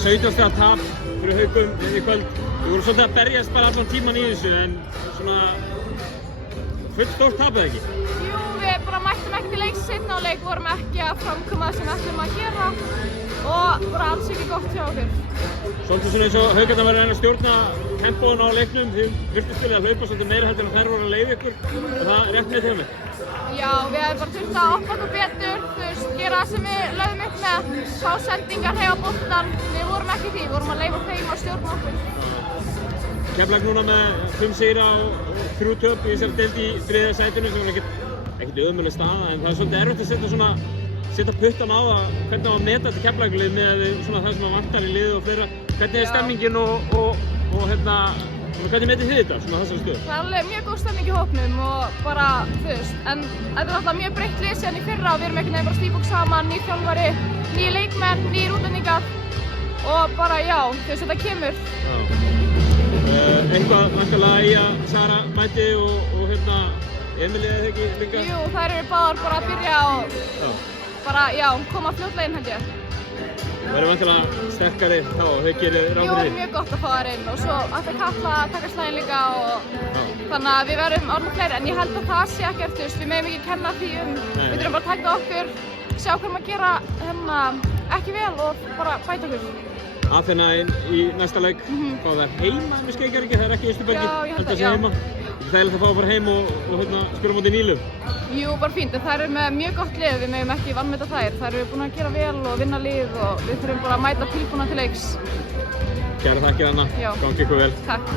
17 stiga tap fyrir Haukum í kvöld. Við vorum svolítið að berjast bara allan tíman í þessu en svona fullt stórt tap eða ekki? Jú, við bara mættum ekki til leiks seinna á leik, vorum ekki að framkvæma það sem við ætlum að gera og bara alls ekki gott hjá okkur. Svolítið svona eins og Haukarnir var að reyna að stjórna tempóinu á leiknum. Þið virtust vilja að hlaupa svolítið meira heldur en þær voru að leiða ykkur. Er það rétt með þeim? Já, við hefum bara þurft að opna okkur betur, gera það sem við lögðum upp með, fá sendingar, hreyfa boltann. Við vorum ekki því, við vorum að leyfa þeim að stjórna okkur. Keflavík núna með 5 sigra og 3 töp í þessari deild í 3. sætinu sem er ekkert ömurleg staða en það er svolítið erfitt að setja puttan á það hvernig á að meta þetta Keflavík-lið með svona það sem vantar í liðið og fleira. Hvernig er stemmingin og hvernig metið þið þetta svona þessari stöðu? Það er alveg mjög góð stemming í hópnum og bara en þetta er alltaf mjög breytt lið síðan í fyrra og við erum einhvern veginn bara stífbúk saman, nýr þjálfari, nýjir leikmenn, nýjir útlendingar og bara já, þetta kemur. Eitthvað vantarlega í að Sara mæti og Emilía eða ekki líka? Jú, þær eru báðar bara að byrja og bara, já, koma fljótlega inn held ég. Það eru vantarlega sterkari þá, þau gerir ráð fyrir því? Jú, það er mjög gott að fá þær inn og svo ætla Katla að taka slaginn líka og þannig að við verðum orðin fleiri en ég held að það sé ekkert, við megum ekki kenna því við þurfum bara að taka okkur, sjá hvað maður gera ekki vel og bara bæta okkur. Aþena í næsta leik, hvað það er heima með Skeikariki, það er ekki í Austurbergi? Já, ég held að, já. Það er þægilegt að fá að fara heim og spila á móti Nílu? Jú, bara fínt, en þær eru með mjög gott lið, við megum ekki vanmeta þær. Þær eru búin að gera vel og vinna lið og við þurfum bara að mæta tilbúna til leiks. Kærar þakkir Anna, gangi ykkur vel. Takk.